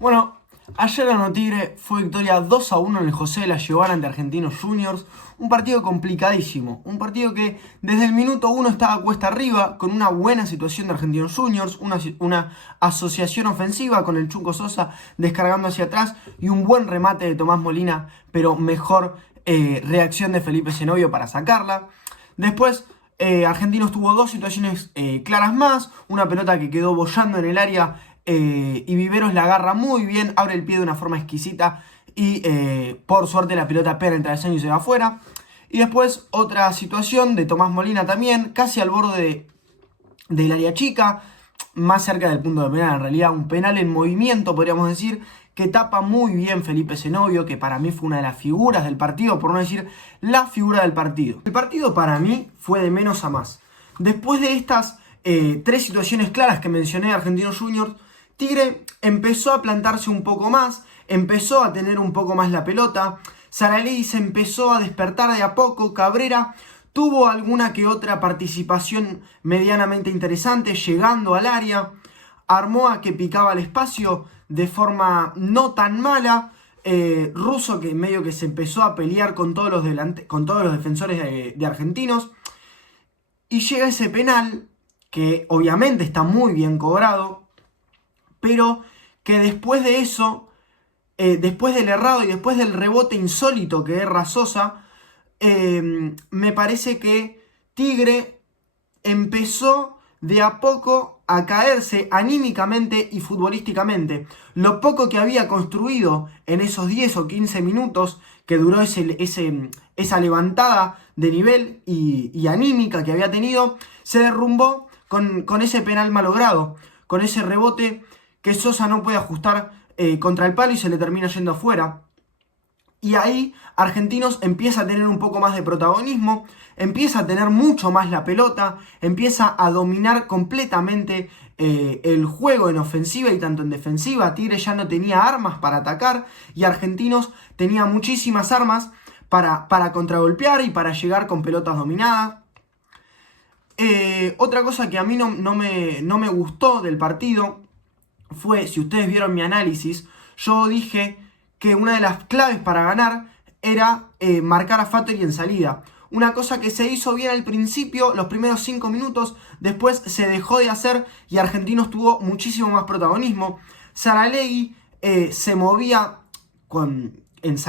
Bueno, ayer ganó Tigre, fue victoria 2-1 en el José de la Llevar ante Argentinos Juniors. Un partido complicadísimo, un partido que desde el minuto 1 estaba cuesta arriba, con una buena situación de Argentinos Juniors, una asociación ofensiva con el Chunco Sosa descargando hacia atrás y un buen remate de Tomás Molina, pero mejor reacción de Felipe Zenobio para sacarla. Después Argentinos tuvo dos situaciones claras más, una pelota que quedó boyando en el área y Viveros la agarra muy bien, abre el pie de una forma exquisita y por suerte la pelota pega en el travesaño y se va afuera. Y después otra situación de Tomás Molina también, casi al borde del área chica, más cerca del punto de penal, en realidad un penal en movimiento podríamos decir, que tapa muy bien Felipe Zenobio, que para mí fue una de las figuras del partido, por no decir la figura del partido. El partido para mí fue de menos a más. Después de estas tres situaciones claras que mencioné de Argentinos Juniors, Tigre empezó a plantarse un poco más, empezó a tener un poco más la pelota, Saralegui se empezó a despertar de a poco, Cabrera tuvo alguna que otra participación medianamente interesante, llegando al área, Armoa que picaba el espacio de forma no tan mala, Russo que medio que se empezó a pelear con todos los, con todos los defensores de Argentinos, y llega ese penal, que obviamente está muy bien cobrado, pero que después de eso, después del errado y después del rebote insólito que erra Sosa, me parece que Tigre empezó de a poco a caerse anímicamente y futbolísticamente. Lo poco que había construido en esos 10 o 15 minutos que duró esa levantada de nivel y anímica que había tenido, se derrumbó con ese penal malogrado, con ese rebote que Sosa no puede ajustar contra el palo y se le termina yendo afuera. Y ahí Argentinos empieza a tener un poco más de protagonismo, empieza a tener mucho más la pelota, empieza a dominar completamente el juego en ofensiva y tanto en defensiva. Tigre ya no tenía armas para atacar y Argentinos tenía muchísimas armas para contragolpear y para llegar con pelotas dominadas. Otra cosa que a mí no me gustó del partido fue, si ustedes vieron mi análisis, yo dije que una de las claves para ganar era marcar a Fattori en salida. Una cosa que se hizo bien al principio, los primeros 5 minutos, después se dejó de hacer y Argentinos tuvo muchísimo más protagonismo. Saralegui se movía en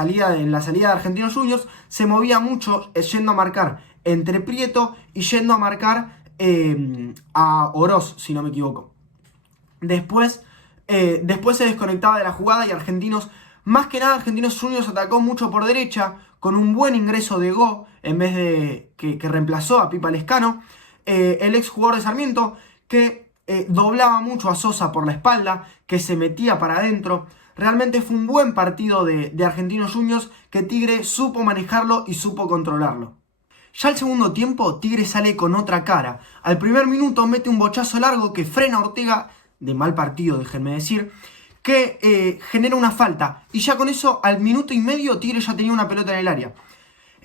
la salida de Argentinos Juniors, se movía mucho yendo a marcar entre Prieto y yendo a marcar a Oroz, si no me equivoco. Después se desconectaba de la jugada y Argentinos, más que nada Argentinos Juniors atacó mucho por derecha, con un buen ingreso de Go, en vez de que reemplazó a Pipa Lescano, el ex jugador de Sarmiento, que doblaba mucho a Sosa por la espalda, que se metía para adentro. Realmente fue un buen partido de Argentinos Juniors, que Tigre supo manejarlo y supo controlarlo. Ya al segundo tiempo, Tigre sale con otra cara. Al primer minuto mete un bochazo largo que frena a Ortega, de mal partido, déjenme decir, que genera una falta. Y ya con eso, al minuto y medio, Tigre ya tenía una pelota en el área.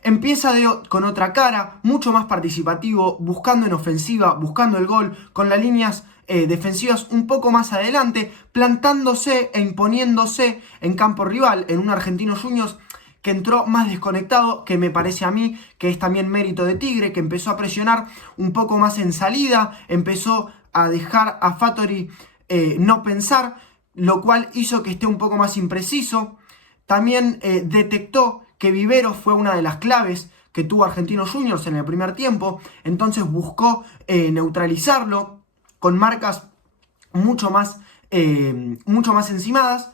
Empieza con otra cara, mucho más participativo, buscando en ofensiva, buscando el gol, con las líneas defensivas un poco más adelante, plantándose e imponiéndose en campo rival, en un Argentinos Juniors que entró más desconectado, que me parece a mí que es también mérito de Tigre, que empezó a presionar un poco más en salida, empezó a dejar a Fattori no pensar, lo cual hizo que esté un poco más impreciso. También detectó que Viveros fue una de las claves que tuvo Argentinos Juniors en el primer tiempo, entonces buscó neutralizarlo con marcas mucho más encimadas.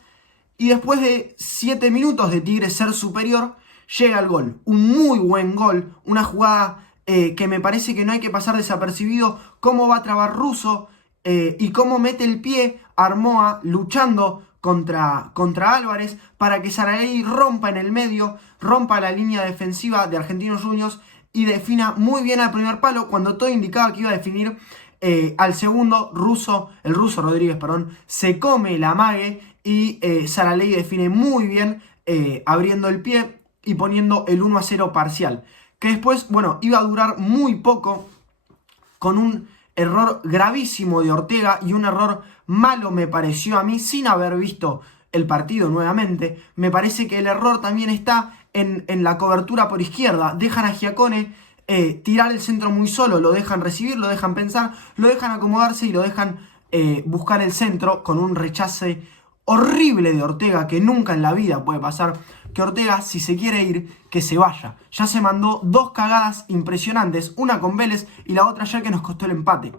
Y después de 7 minutos de Tigre ser superior, llega el gol. Un muy buen gol, una jugada que me parece que no hay que pasar desapercibido, cómo va a trabar Russo y cómo mete el pie Armoa luchando contra Álvarez para que Saralegui rompa en el medio, rompa la línea defensiva de Argentinos Juniors y defina muy bien al primer palo cuando todo indicaba que iba a definir al segundo. El ruso Rodríguez, se come el amague y Saralegui define muy bien abriendo el pie y poniendo el 1-0 parcial. Que después, bueno, iba a durar muy poco con un error gravísimo de Ortega y un error malo me pareció a mí sin haber visto el partido nuevamente. Me parece que el error también está en la cobertura por izquierda. Dejan a Giacone tirar el centro muy solo, lo dejan recibir, lo dejan pensar, lo dejan acomodarse y lo dejan buscar el centro con un rechace horrible de Ortega, que nunca en la vida puede pasar. Que Ortega, si se quiere ir, que se vaya. Ya se mandó 2 cagadas impresionantes, una con Vélez y la otra ayer que nos costó el empate.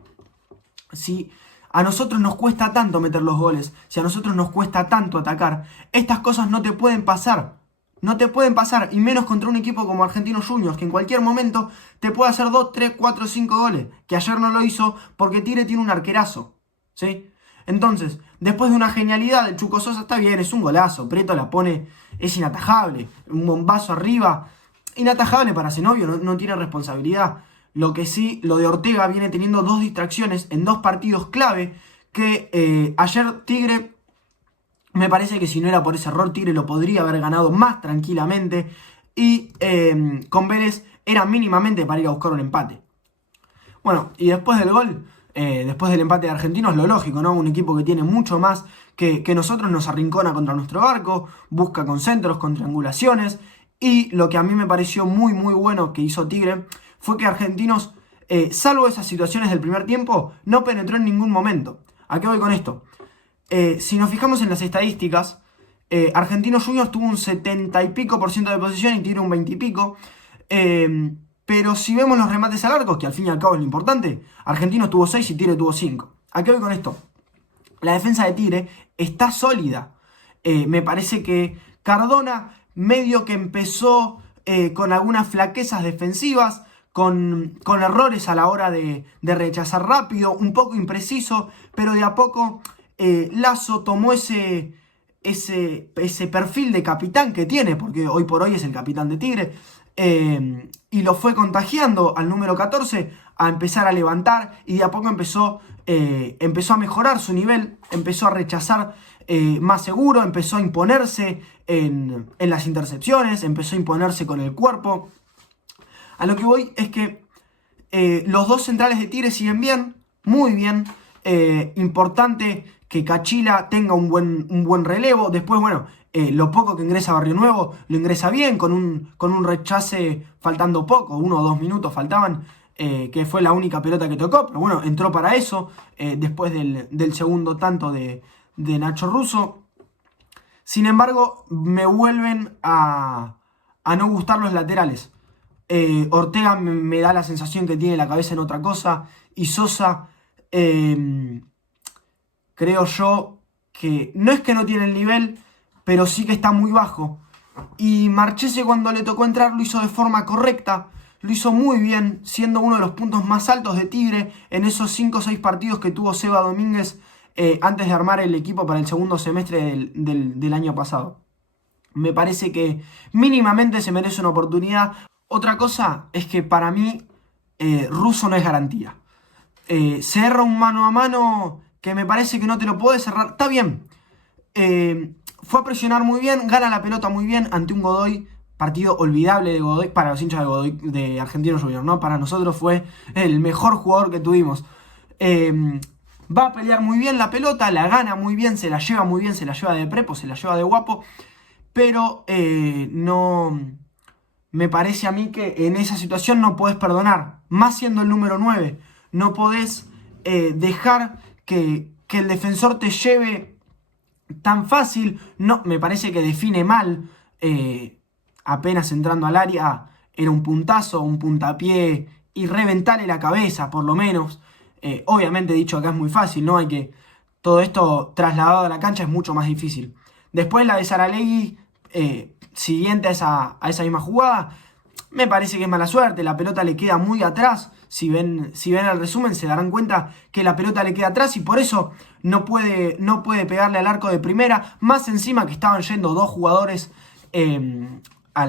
Si a nosotros nos cuesta tanto meter los goles, si a nosotros nos cuesta tanto atacar, estas cosas no te pueden pasar. No te pueden pasar, y menos contra un equipo como Argentinos Juniors, que en cualquier momento te puede hacer 2, 3, 4, 5 goles. Que ayer no lo hizo porque Tigre tiene un arquerazo, ¿sí? Entonces, después de una genialidad del Chuco Sosa, está bien, es un golazo. Prieto la pone, es inatajable. Un bombazo arriba, inatajable para Zenobio, no tiene responsabilidad. Lo que sí, lo de Ortega viene teniendo 2 distracciones en 2 partidos clave. Que ayer Tigre, me parece que si no era por ese error, Tigre lo podría haber ganado más tranquilamente. Y con Vélez era mínimamente para ir a buscar un empate. Bueno, y después del gol, después del empate de Argentinos, lo lógico, ¿no? Un equipo que tiene mucho más que nosotros, nos arrincona contra nuestro arco, busca con centros, con triangulaciones. Y lo que a mí me pareció muy muy bueno que hizo Tigre fue que Argentinos, salvo esas situaciones del primer tiempo, no penetró en ningún momento. ¿A qué voy con esto? Si nos fijamos en las estadísticas, Argentinos Juniors tuvo un 70 y pico % de posesión y Tigre un 20 y pico. Pero si vemos los remates al arco, que al fin y al cabo es lo importante, Argentinos tuvo 6 y Tigre tuvo 5. ¿A qué voy con esto? La defensa de Tigre está sólida. Me parece que Cardona medio que empezó con algunas flaquezas defensivas, con errores a la hora de rechazar rápido, un poco impreciso, pero de a poco Lazo tomó ese perfil de capitán que tiene, porque hoy por hoy es el capitán de Tigre, y lo fue contagiando al número 14 a empezar a levantar, y de a poco empezó a mejorar su nivel, empezó a rechazar más seguro, empezó a imponerse en las intercepciones, empezó a imponerse con el cuerpo. A lo que voy es que los 2 centrales de Tigre siguen bien, muy bien. Importante que Cachila tenga un buen relevo. Después, bueno, lo poco que ingresa Barrio Nuevo lo ingresa bien, con un rechace faltando poco, 1 o 2 minutos faltaban, que fue la única pelota que tocó, pero bueno, entró para eso, después del segundo tanto de Nacho Russo. Sin embargo, me vuelven a no gustar los laterales. Ortega me da la sensación que tiene la cabeza en otra cosa, y Sosa, creo yo que no es que no tiene el nivel, pero sí que está muy bajo. Y Marchese, cuando le tocó entrar, lo hizo de forma correcta, lo hizo muy bien, siendo uno de los puntos más altos de Tigre en esos 5 o 6 partidos que tuvo Seba Domínguez antes de armar el equipo para el segundo semestre del año pasado. Me parece que mínimamente se merece una oportunidad. Otra cosa es que para mí Russo no es garantía. Se erra un mano a mano que me parece que no te lo puede cerrar. Está bien. Fue a presionar muy bien, gana la pelota muy bien ante un Godoy, partido olvidable de Godoy, para los hinchas de Godoy, de Argentinos Juniors, ¿no? Para nosotros fue el mejor jugador que tuvimos. Va a pelear muy bien la pelota, la gana muy bien, se la lleva muy bien, se la lleva de prepo, se la lleva de guapo, pero no... Me parece a mí que en esa situación no podés perdonar, más siendo el número 9. No podés dejar que el defensor te lleve tan fácil. No, me parece que define mal. Apenas entrando al área era un puntazo, un puntapié y reventarle la cabeza, por lo menos. Obviamente dicho acá es muy fácil, ¿no? Hay que... Todo esto trasladado a la cancha es mucho más difícil. Después la de Saralegui, siguiente a esa misma jugada, me parece que es mala suerte. La pelota le queda muy atrás. Si ven el resumen se darán cuenta que la pelota le queda atrás y por eso no puede pegarle al arco de primera. Más encima que estaban yendo 2 jugadores a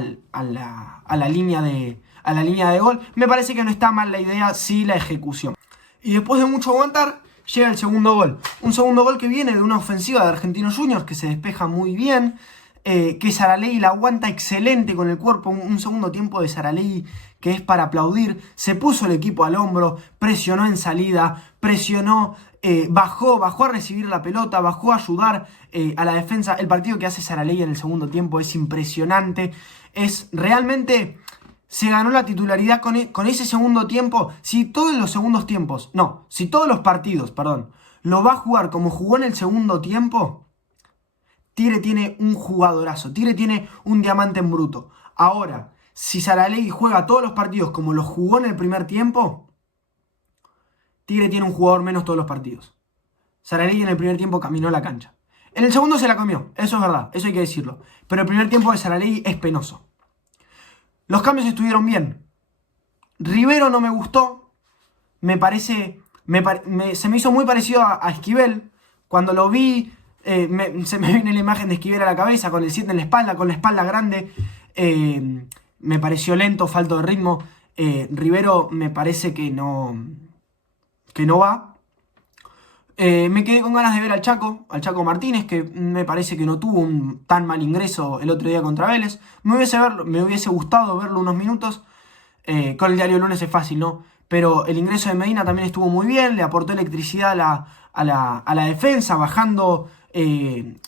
la línea de gol. Me parece que no está mal la idea, sí la ejecución. Y después de mucho aguantar, llega el segundo gol. Un segundo gol que viene de una ofensiva de Argentinos Juniors que se despeja muy bien. que Saralegui la aguanta excelente con el cuerpo, un segundo tiempo de Saralegui que es para aplaudir, se puso el equipo al hombro, presionó en salida, presionó, bajó a recibir la pelota, bajó a ayudar a la defensa. El partido que hace Saralegui en el segundo tiempo es impresionante, es realmente... Se ganó la titularidad con ese segundo tiempo. Si todos los partidos, lo va a jugar como jugó en el segundo tiempo, Tigre tiene un jugadorazo, Tigre tiene un diamante en bruto. Ahora, si Saralegui juega todos los partidos como los jugó en el primer tiempo, Tigre tiene un jugador menos todos los partidos. Saralegui en el primer tiempo caminó la cancha. En el segundo se la comió, eso es verdad, eso hay que decirlo. Pero el primer tiempo de Saralegui es penoso. Los cambios estuvieron bien. Rivero no me gustó. Se me hizo muy parecido a Esquivel. Cuando lo vi, se me viene la imagen de Esquivel a la cabeza, con el 7 en la espalda, con la espalda grande. Me pareció lento, falto de ritmo. Rivero me parece que no va. Me quedé con ganas de ver al Chaco Martínez, que me parece que no tuvo un tan mal ingreso el otro día contra Vélez. Me hubiese gustado verlo unos minutos. Con el diario Lunes es fácil, ¿no? Pero el ingreso de Medina también estuvo muy bien, le aportó electricidad a la defensa, bajando,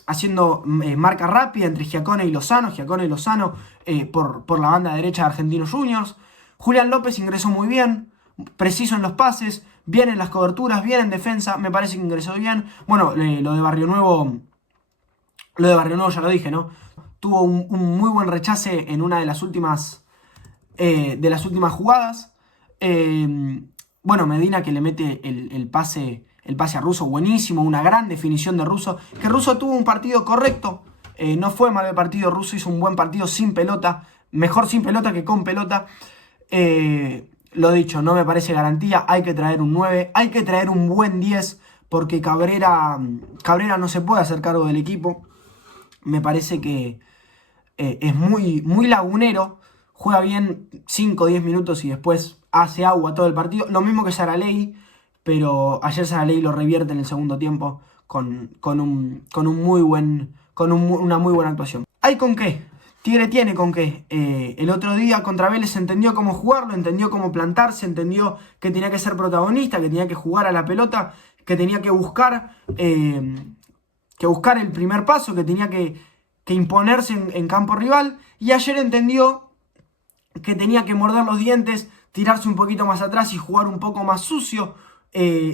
haciendo marca rápida entre Giacone y Lozano. Por la banda derecha de Argentinos Juniors. Julián López ingresó muy bien, preciso en los pases, bien en las coberturas, bien en defensa, me parece que ingresó bien. Bueno, lo de Barrio Nuevo ya lo dije, ¿no? Tuvo un muy buen rechace en una de las últimas jugadas. Bueno, Medina que le mete el pase a Russo, buenísimo, una gran definición de Russo. Que Russo tuvo un partido correcto, no fue mal el partido, Russo hizo un buen partido sin pelota, mejor sin pelota que con pelota. Lo dicho, no me parece garantía, hay que traer un 9, hay que traer un buen 10, porque Cabrera no se puede hacer cargo del equipo. Me parece que es muy, muy lagunero, juega bien 5 o 10 minutos y después hace agua todo el partido. Lo mismo que Saralegui, pero ayer Saralegui lo revierte en el segundo tiempo con una muy buena actuación. ¿Hay con qué? Tigre tiene con qué. El otro día contra Vélez entendió cómo jugarlo, entendió cómo plantarse, entendió que tenía que ser protagonista, que tenía que jugar a la pelota, que tenía que buscar el primer paso, que tenía que imponerse en campo rival. Y ayer entendió que tenía que morder los dientes, tirarse un poquito más atrás y jugar un poco más sucio.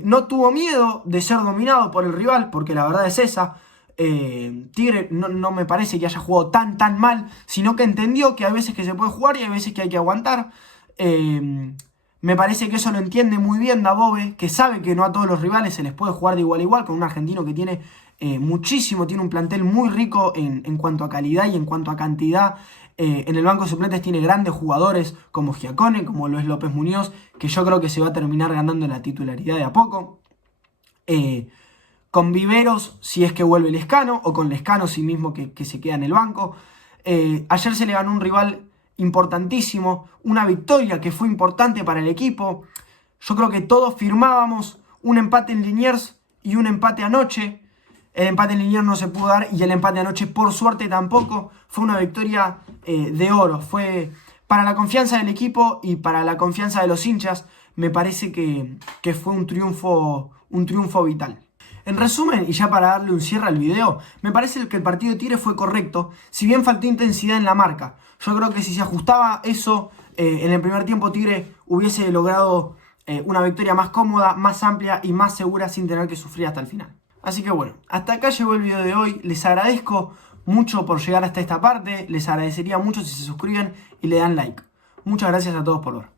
No tuvo miedo de ser dominado por el rival, porque la verdad es esa. Tigre no me parece que haya jugado tan mal, sino que entendió que hay veces que se puede jugar y hay veces que hay que aguantar. Me parece que eso lo entiende muy bien Dabove, que sabe que no a todos los rivales se les puede jugar de igual a igual, con un argentino que tiene tiene un plantel muy rico en cuanto a calidad y en cuanto a cantidad. En el banco de suplentes tiene grandes jugadores como Giacone, como lo es López Muñoz, que yo creo que se va a terminar ganando la titularidad de a poco. Con Viveros, si es que vuelve Lescano, o con Lescano, si mismo que se queda en el banco. Ayer se le ganó un rival importantísimo, una victoria que fue importante para el equipo. Yo creo que todos firmábamos un empate en Liniers y un empate anoche. El empate en Liniers no se pudo dar y el empate anoche, por suerte, tampoco. Fue una victoria de oro. Fue para la confianza del equipo y para la confianza de los hinchas. Me parece que fue un triunfo vital. En resumen, y ya para darle un cierre al video, me parece que el partido de Tigre fue correcto, si bien faltó intensidad en la marca. Yo creo que si se ajustaba eso, en el primer tiempo Tigre hubiese logrado una victoria más cómoda, más amplia y más segura sin tener que sufrir hasta el final. Así que bueno, hasta acá llegó el video de hoy. Les agradezco mucho por llegar hasta esta parte. Les agradecería mucho si se suscriben y le dan like. Muchas gracias a todos por ver.